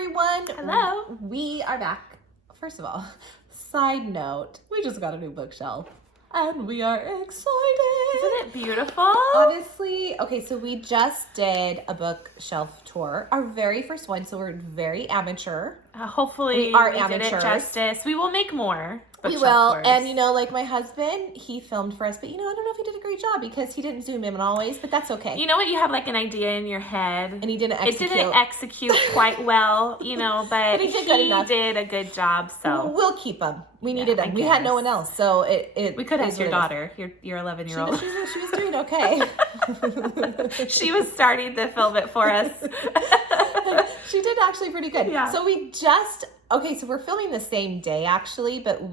everyone. Hello. We are back. First of all, side note, we just got a new bookshelf and we are excited. Isn't it beautiful? Honestly, okay, so we just did a bookshelf tour, our very first one, so we're very amateur. Hopefully we are did it amateurs. Justice. We will make more. We will, and like my husband, he filmed for us, but I don't know if he did a great job because he didn't zoom in always, but that's okay. You know what? You have like an idea in your head, and he didn't execute. It didn't execute quite well, but he did a good job. So we'll keep him. We needed him. We had no one else, so we could ask your daughter, your 11-year-old. She was doing okay. She was starting to film it for us. She did actually pretty good. Yeah. So so we're filming the same day actually, but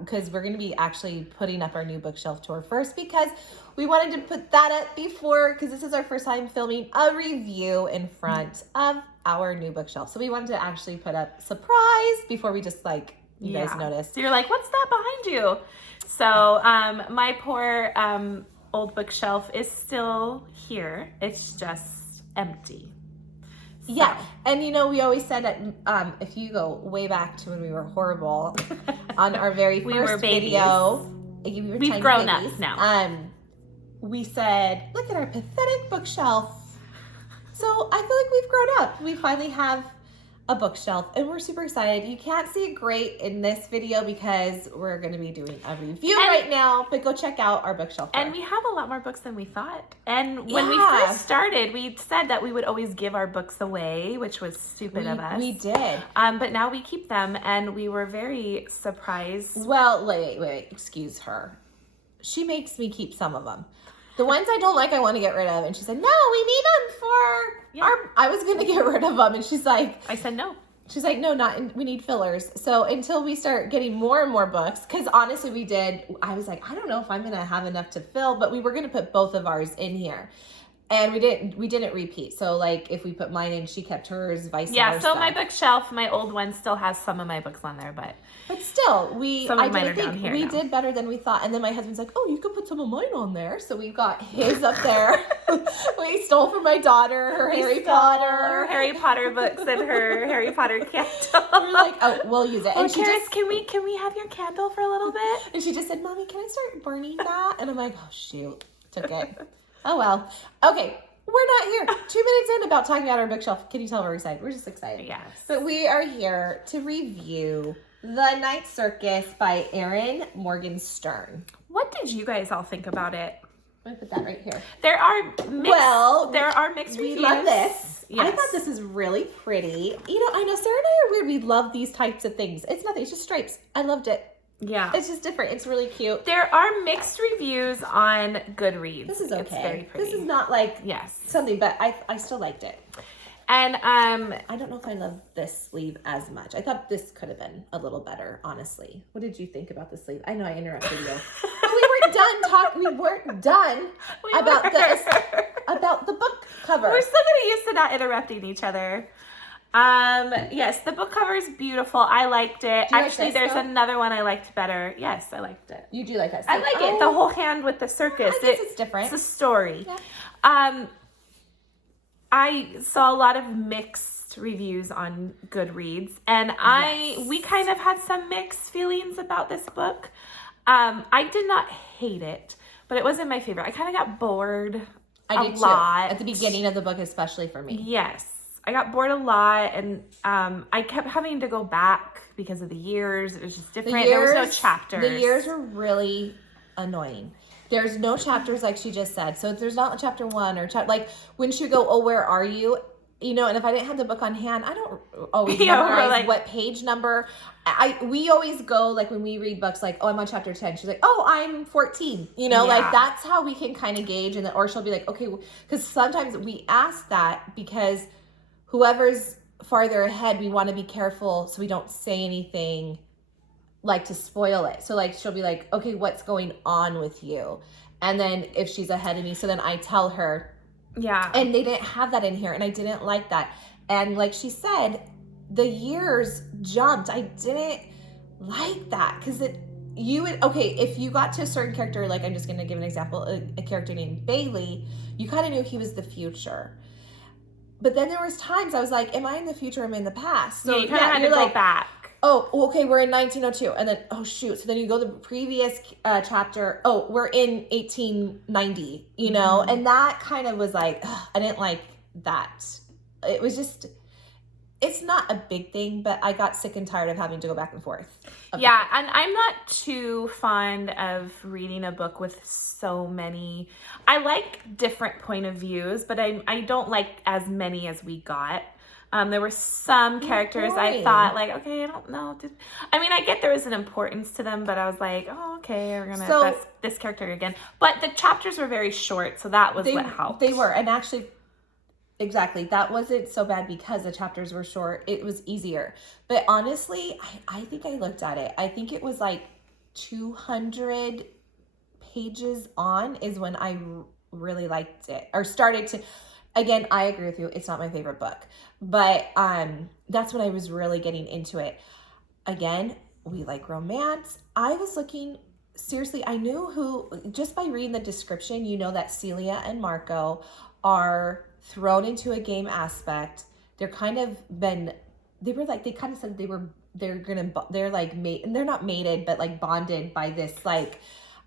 because we're going to be actually putting up our new bookshelf tour first because we wanted to put that up before, because this is our first time filming a review in front of our new bookshelf. So we wanted to actually put up surprise before we just you guys noticed. So you're like, what's that behind you? So my poor old bookshelf is still here. It's just empty. So. Yeah, and we always said that if you go way back to when we were horrible on our very first video, we've grown up now. We said, look at our pathetic bookshelf. So I feel like we've grown up. We finally have a bookshelf and we're super excited. You can't see it great in this video because we're going to be doing a review right now, but go check out our bookshelf tour. And we have a lot more books than we thought. And when we first started, we said that we would always give our books away, which was stupid of us. We did. But now we keep them and we were very surprised. Well, wait, excuse her. She makes me keep some of them. The ones I don't like, I want to get rid of. And she said, no, we need them for I was going to get rid of them. And she's like... I said no. She's like, no, we need fillers. So until we start getting more and more books, because honestly I was like, I don't know if I'm going to have enough to fill, but we were going to put both of ours in here. And we didn't repeat. So if we put mine in, she kept hers, vice versa. Yeah, so my bookshelf, my old one still has some of my books on there, but still, mine are down here we now. Did better than we thought. And then my husband's like, oh, you could put some of mine on there. So we've got his up there. We stole from my daughter her Harry Potter books and her Harry Potter candle. We're like, oh, we'll use it. And she just, can we have your candle for a little bit? And she just said, Mommy, can I start burning that? And I'm like, oh shoot, took it. Oh well. Okay, we're not here. 2 minutes in about talking about our bookshelf. Can you tell we're excited? We're just excited. Yes. But we are here to review The Night Circus by Erin Morgenstern. What did you guys all think about it? I'm gonna put that right here. There are mixed reviews. We love this. Yes. I thought this is really pretty. I know Sarah and I are weird. We love these types of things. It's nothing. It's just stripes. I loved it. Yeah. It's just different. It's really cute. There are mixed reviews on Goodreads. This is okay. It's very pretty. This is not something, but I still liked it. And I don't know if I love this sleeve as much. I thought this could have been a little better, honestly. What did you think about the sleeve? I know I interrupted you. But we weren't done about the book cover. We're still getting used to not interrupting each other. Yes, the book cover is beautiful. I liked it. Actually, there's another one I liked better. Yes, I liked it. You do like that. I like it. The whole hand with the circus. I guess it's different. It's a story. Yeah. I saw a lot of mixed reviews on Goodreads, and we kind of had some mixed feelings about this book. I did not hate it, but it wasn't my favorite. I kind of got bored a lot. At the beginning of the book, especially for me. Yes. I got bored a lot, and I kept having to go back because of the years. It was just different. There was no chapters. The years were really annoying. There's no chapters like she just said. So there's not chapter 1 or when she would go, oh, where are you? And if I didn't have the book on hand, I don't always memorize what page number. We always go, when we read books, oh, I'm on chapter 10. She's like, oh, I'm 14. That's how we can kind of gauge. Or she'll be like, okay, because sometimes we ask that because whoever's farther ahead, we want to be careful so we don't say anything to spoil it. So she'll be like, okay, what's going on with you? And then if she's ahead of me, so then I tell her. Yeah. And they didn't have that in here, and I didn't like that. And like she said, the years jumped. I didn't like that because if you got to a certain character, I'm just going to give an example, a character named Bailey, you kind of knew he was the future. but then there was times I was like, am I in the future or am I in the past? So you kind of had to go back. Oh, okay, we're in 1902. And then, oh, shoot. So then you go to the previous chapter. Oh, we're in 1890, you know? And that kind of was like, ugh, I didn't like that. It was just, it's not a big thing, but I got sick and tired of having to go back and forth. Yeah, and I'm not too fond of reading a book with so many. I like different point of views, but I don't like as many as we got. There were some characters I thought like, okay, I don't know. I mean, I get there was an importance to them, but I was like, oh, okay, we're gonna that's this character again. But the chapters were very short, so that was what helped. They were, and actually, exactly, that wasn't so bad because the chapters were short. It was easier. But honestly, I think I looked at it. I think it was like 200 pages on is when I really liked it or started to. Again, I agree with you. It's not my favorite book, but that's when I was really getting into it. Again, we like romance. I was looking, seriously, I knew who, just by reading the description, you know that Celia and Marco are thrown into a game aspect. They're kind of been, they kind of said they're like mate, and they're not mated, but like bonded by this like,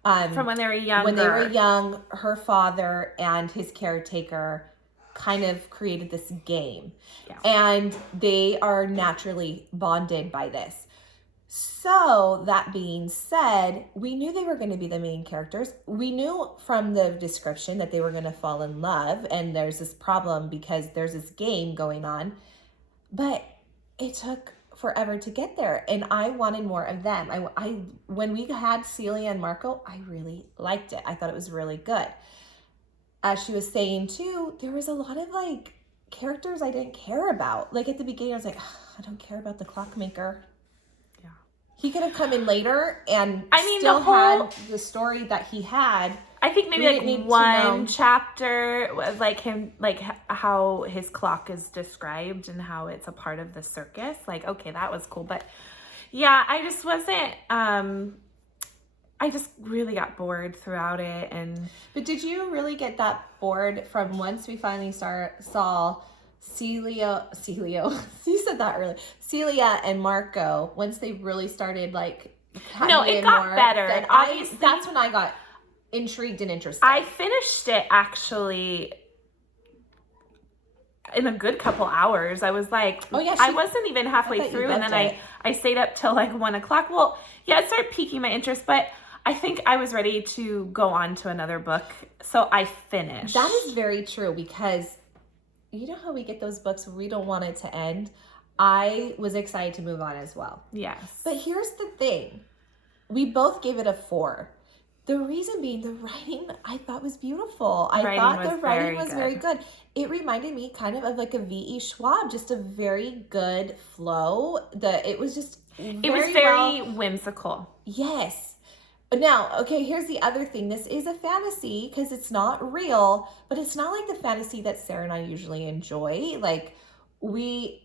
from when they were younger. When they were young, her father and his caretaker kind of created this game. Yeah. And they are naturally bonded by this. So that being said, we knew they were going to be the main characters. We knew from the description that they were going to fall in love, and there's this problem because there's this game going on. But it took forever to get there, and I wanted more of them. I when we had Celia and Marco, I really liked it. I thought it was really good. As she was saying too, there was a lot of like characters I didn't care about. Like at the beginning, I was like, I don't care about the Clockmaker. Yeah, he could have come in later and still had the story that he had. I think maybe like one chapter was like him, like how his clock is described and how it's a part of the circus. Like, okay, that was cool, but yeah, I just wasn't. I just really got bored throughout it. But did you really get that bored from once we finally saw Celia, you said that earlier, Celia and Marco, once they really started like no, it got better. And obviously that's when I got intrigued and interested. I finished it actually in a good couple hours. I was like, oh yeah, I wasn't even halfway through, and then I stayed up till like 1 o'clock. Well, yeah, it started piquing my interest, but I think I was ready to go on to another book, so I finished. That is very true, because you know how we get those books where we don't want it to end? I was excited to move on as well. Yes. But here's the thing. We both gave it a 4. The reason being, the writing I thought was beautiful. I thought the writing was very good. It reminded me kind of like a V.E. Schwab, just a very good flow. It was just very whimsical. Yes. Now, okay, here's the other thing. This is a fantasy because it's not real, but it's not like the fantasy that Sarah and I usually enjoy. Like, we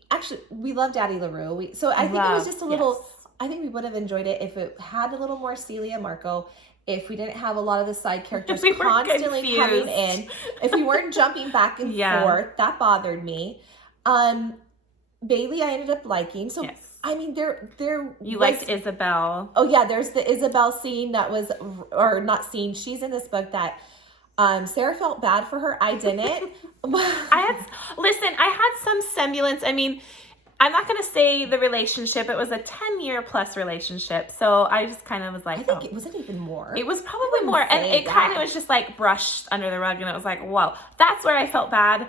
love Daddy LaRue. So I think it was just a little, I think we would have enjoyed it if it had a little more Celia and Marco, if we didn't have a lot of the side characters constantly coming in, if we weren't jumping back and forth. That bothered me. Bailey, I ended up liking. So, yes. I mean, you liked Isabel. Oh yeah, there's the Isabel scene that was, or not scene. She's in this book that Sarah felt bad for her. I didn't. I had some semblance. I mean, I'm not going to say the relationship. It was a 10-year plus relationship. So I just kind of was like, I think it wasn't even more. It was probably more. And it kind of was just like brushed under the rug. And it was like, whoa, that's where I felt bad.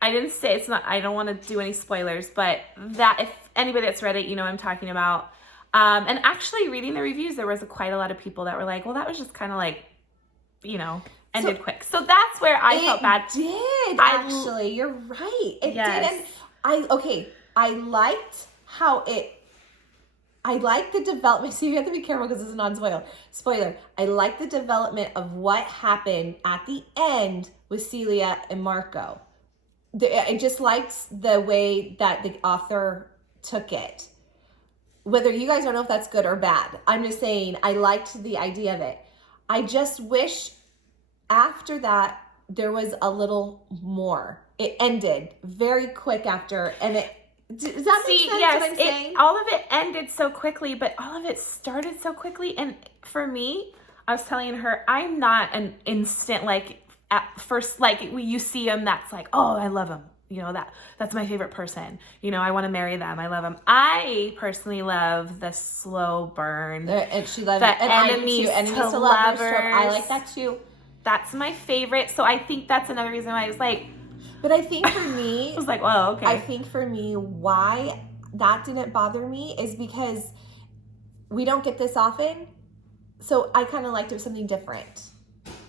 I didn't say it's not, I don't want to do any spoilers, but that if anybody that's read it, you know what I'm talking about. And actually reading the reviews, there was quite a lot of people that were like, well, that was just kind of like, ended quick. So that's where I felt bad. Actually, you're right. It did. And I liked how I like the development. See, you have to be careful because it's a non-spoiler. I like the development of what happened at the end with Celia and Marco. I just liked the way that the author took it. Whether you guys don't know if that's good or bad, I'm just saying I liked the idea of it. I just wish after that there was a little more. it ended very quick after, and it, does that make sense yes, what I'm saying? all of it ended so quickly, but all of it started so quickly. And for me, I was telling her, I'm not an instant, like, at first, like, you see him, that's like, oh, I love him. You know, that's my favorite person. You know, I want to marry them. I love them. I personally love the slow burn. And she loves the and enemies to lovers. I like that too. That's my favorite. So I think that's another reason why I was like, but I think for me, I was like, well, okay. I think for me, why that didn't bother me is because we don't get this often. So I kind of liked it was something different.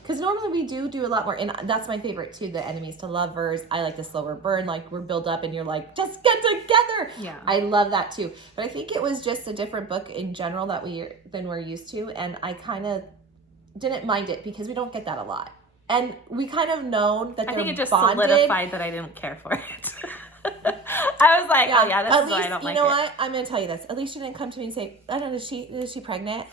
Because normally we do a lot more, and that's my favorite too, the enemies to lovers. I like the slower burn, like we're built up and you're like, just get together. Yeah. I love that too. But I think it was just a different book in general than we're used to, and I kind of didn't mind it because we don't get that a lot. And we kind of known that they're I think it just bonded. solidified that I didn't care for it. I was like, oh yeah, this is why I don't like it. You know what? I'm going to tell you this. At least she didn't come to me and say, I don't know, is she pregnant?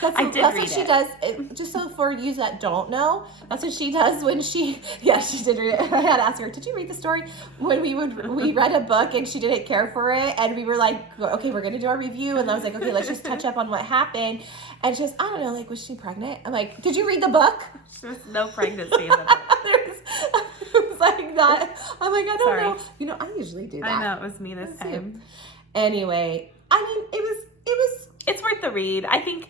That's what she does. Just so for you that don't know, that's what she does when she did read it. I had asked her, did you read the story? When we read a book and she didn't care for it, and we were like, okay, we're gonna do our review, and I was like, okay, let's just touch up on what happened. And she goes, I don't know, like, was she pregnant? I'm like, did you read the book? There's no pregnancy in the book. It's like that. I'm like, I don't know. You know, I usually do that. I know, it was me this time. Anyway, I mean, it was. It's worth the read. I think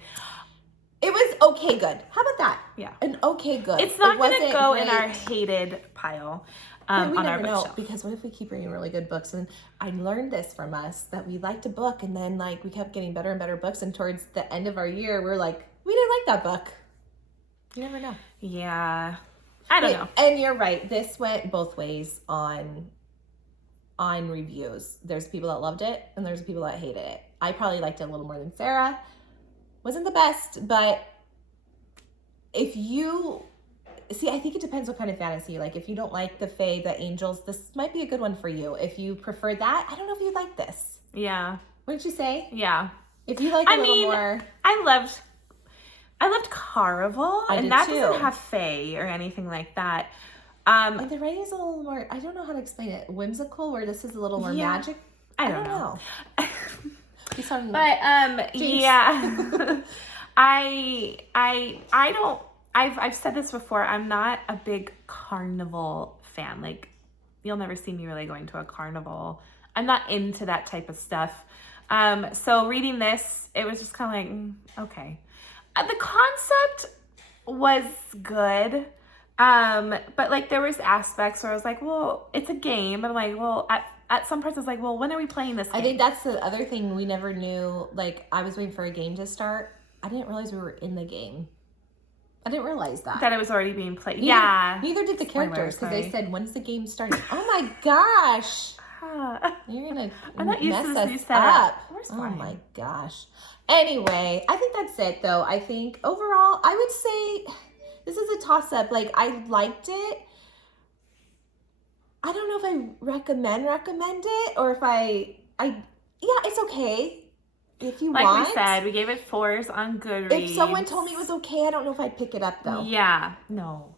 it was okay good. How about that? Yeah. An okay good. It's not going to go in our hated pile on our bookshelf. Because what if we keep reading really good books? And I learned this from us, that we liked a book, and then like we kept getting better and better books, and towards the end of our year, we're like, we didn't like that book. You never know. Yeah. I don't know. And you're right. This went both ways on reviews. There's people that loved it, and there's people that hated it. I probably liked it a little more than Sarah. Wasn't the best, but if you see, I think it depends what kind of fantasy you like. If you don't like the fae, the angels, this might be a good one for you. If you prefer that, I don't know if you'd like this. Yeah. Wouldn't you say? Yeah. If you like a little more. I loved Caraval, and that too. Doesn't have fae or anything like that. And the writing is a little more, I don't know how to explain it, whimsical, where this is a little more magic. I don't know. But yeah. I don't, I've said this before, I'm not a big carnival fan. Like, you'll never see me really going to a carnival. I'm not into that type of stuff. So reading this, it was just kind of like, okay. The concept was good. But like there was aspects where I was like, well, it's a game. And I'm like, well, at some parts I was like, well, when are we playing this game? I think that's the other thing we never knew. Like, I was waiting for a game to start. I didn't realize we were in the game. I didn't realize that. That it was already being played. Neither did the characters, because they said, when's the game starting? Oh my gosh. You're going to mess us up. Oh my gosh. Anyway, I think that's it though. I think overall, I would say this is a toss-up. Like, I liked it. I don't know if I recommend it, or if yeah, it's okay. If you want. Like we said, we gave it 4s on Goodreads. If someone told me it was okay, I don't know if I'd pick it up though. Yeah, no.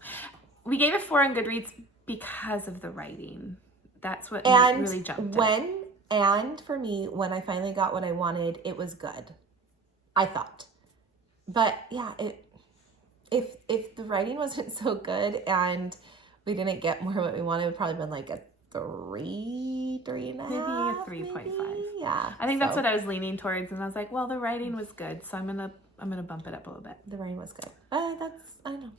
We gave it 4 on Goodreads because of the writing. That's what really jumped out. And for me, when I finally got what I wanted, it was good. I thought. But yeah, if the writing wasn't so good and we didn't get more what we wanted, it would probably been like a 3.5. Maybe a 3.5. Yeah. I think that's what I was leaning towards, and I was like, well, the writing was good, so I'm gonna bump it up a little bit. The writing was good. I don't know.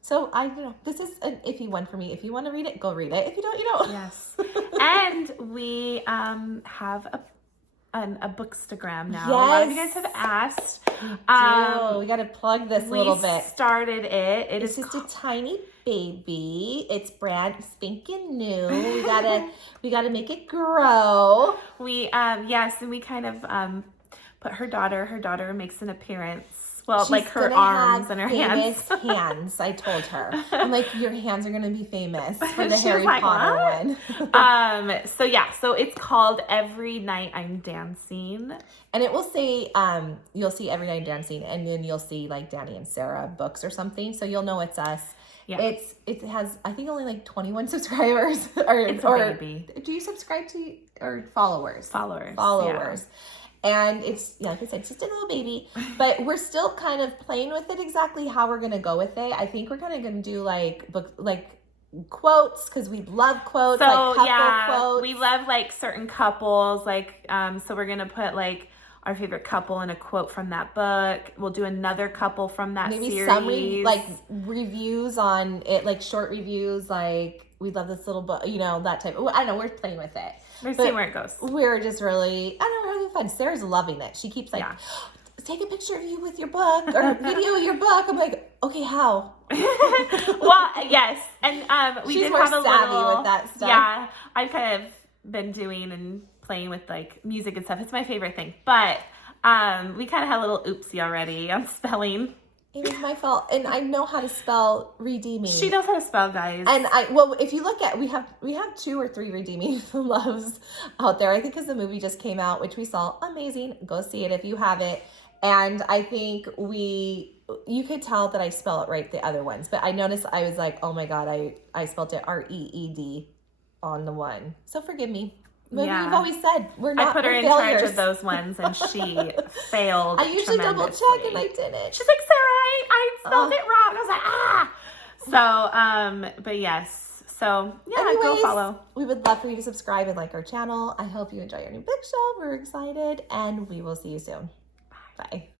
So I don't know. This is an iffy one for me. If you want to read it, go read it. If you don't, you don't. Yes. And we have a bookstagram now. Yes. A lot of you guys have asked. We got to plug this a little bit. We started it. It's just a tiny baby. It's brand spanking new. We gotta make it grow. We yes, and we kind of put her daughter. Her daughter makes an appearance. Well, she's like her arms and her hands. Hands, I told her. I'm like, your hands are going to be famous for the Harry Potter one. So it's called Every Night I'm Dancing. And it will say, you'll see Every Night I'm Dancing, and then you'll see like Dani and Sarah books or something. So you'll know it's us. Yeah. It has, I think, only like 21 subscribers. It's a baby. Do you subscribe to, or followers? Followers. And it's, like I said, it's just a little baby. But we're still kind of playing with it exactly how we're going to go with it. I think we're kind of going to do like quotes, because we love quotes, so, like couple quotes. We love like certain couples, like so we're gonna put like our favorite couple and a quote from that book. We'll do another couple from that maybe series. Some like reviews on it, like short reviews, like we love this little book, that type of, I don't know, we're playing with it. We're seeing where it goes. We're just really, we're having fun. Sarah's loving it. She keeps like, take a picture of you with your book or video of your book. I'm like, okay, how? Well, yes. And we She's did more have a savvy little, with that stuff. Yeah, I've kind of been doing and playing with like music and stuff. It's my favorite thing. But we kind of had a little oopsie already on spelling. It was my fault, and I know how to spell redeeming. She knows how to spell, guys. And if you look at, we have 2 or 3 redeeming loves out there. I think because the movie just came out, which we saw, amazing. Go see it if you have it. And I think you could tell that I spell it right, the other ones. But I noticed, I was like, oh my God, I spelled it REED on the one. So forgive me. But we've always said we're not. I put her in failures. charge of those ones, and she failed. I usually double check, and I didn't. She's like, Sarah, I spelled it wrong. I was like, So, but yes. So, yeah, anyways, go follow. We would love for you to subscribe and like our channel. I hope you enjoy our new bookshelf. We're excited, and we will see you soon. Bye.